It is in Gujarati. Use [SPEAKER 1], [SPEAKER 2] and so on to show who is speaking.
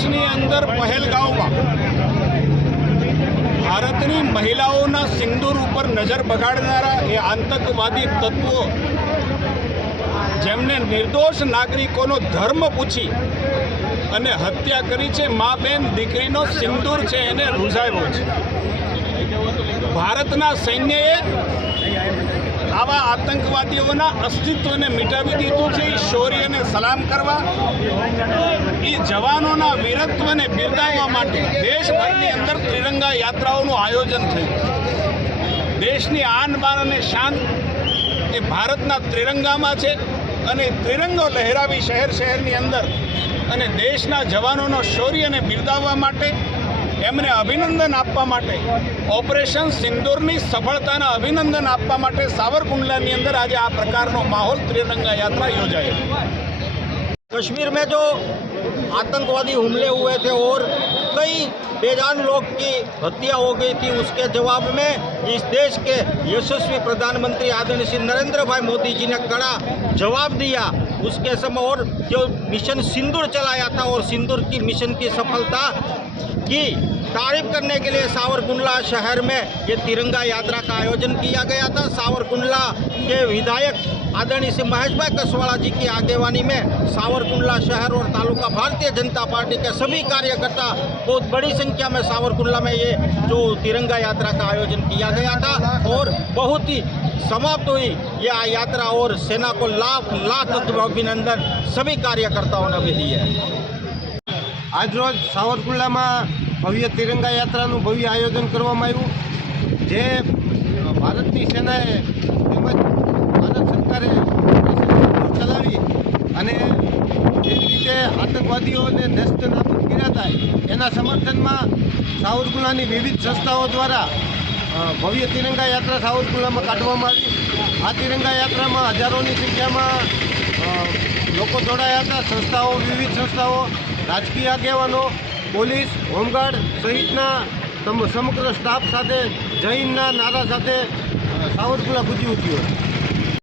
[SPEAKER 1] દેશની અંદર પહેલગાંવમાં ભારતની મહિલાઓના સિંદૂર ઉપર નજર બગાડનારા એ આતંકવાદી તત્વો જેમને નિર્દોષ નાગરિકોનો ધર્મ પૂછી અને હત્યા કરી છે, મા બેન દીકરીનો સિંદૂર છે, એને રૂઝાવ્યો છે. ભારતના સૈન્યએ આવા આતંકવાદીઓના અસ્તિત્વને મિટાવી દીધું છે એ શૌર્યને સલામ કરવા એ જવાનોના વીરત્વને બિરદાવવા માટે દેશભરની અંદર ત્રિરંગા યાત્રાઓનું આયોજન થયું. દેશની આન બાન અને શાન એ ભારતના ત્રિરંગામાં છે અને ત્રિરંગો લહેરાવી શહેર શહેરની અંદર અને દેશના જવાનોનો શૌર્યને બિરદાવવા માટે એમને અભિનંદન આપવા માટે ઓપરેશન સિંદૂરની સફળતાના અભિનંદન આપવા માટે સાવરકુંડલાની અંદર આજે આ પ્રકારનો માહોલ ત્રિરંગા યાત્રા યોજાઈ
[SPEAKER 2] कश्मीर में जो आतंकवादी हमले हुए थे और कई बेजान लोग की हत्या हो गई थी उसके जवाब में इस देश के यशस्वी प्रधानमंत्री आदरणीय श्री नरेंद्र भाई मोदी जी ने कड़ा जवाब दिया उसके समय और जो मिशन सिंदूर चलाया था और सिंदूर की मिशन की सफलता की तारीफ़ करने के लिए सावरकुंडला शहर में ये तिरंगा यात्रा का आयोजन किया गया था। सावरकुंडला के विधायक आदरणीय श्री महेश भाई कसवाड़ा जी की आगेवानी में सावरकुंडला शहर और तालुका भारतीय जनता पार्टी के सभी कार्यकर्ता बहुत बड़ी संख्या में सावरकुंडला में ये जो तिरंगा यात्रा का आयोजन किया गया था और बहुत ही समाप्त हुई यह यात्रा और सेना को लाख लाख अभिनंदन सभी कार्यकर्ताओं ने भी दिए
[SPEAKER 3] आज रोज सावरकुंडला में ભવ્ય તિરંગા યાત્રાનું ભવ્ય આયોજન કરવામાં આવ્યું. જે ભારતની સેનાએ તેમજ ભારત સરકારે ચલાવી અને જેવી રીતે આતંકવાદીઓને નેસ્ત નાબૂદ કર્યા હતા, એના સમર્થનમાં સાવરકુંડલાની વિવિધ સંસ્થાઓ દ્વારા ભવ્ય તિરંગા યાત્રા સાવરકુંડલામાં કાઢવામાં આવી. આ તિરંગા યાત્રામાં હજારોની સંખ્યામાં લોકો જોડાયા હતા. સંસ્થાઓ, વિવિધ સંસ્થાઓ, રાજકીય આગેવાનો પોલીસ હોમગાર્ડ સહિતના સમ- સમગ્ર સ્ટાફ સાથે જૈનના નારા સાથે સાવરકુલા સાવરકુંડલા ઉઠ્યું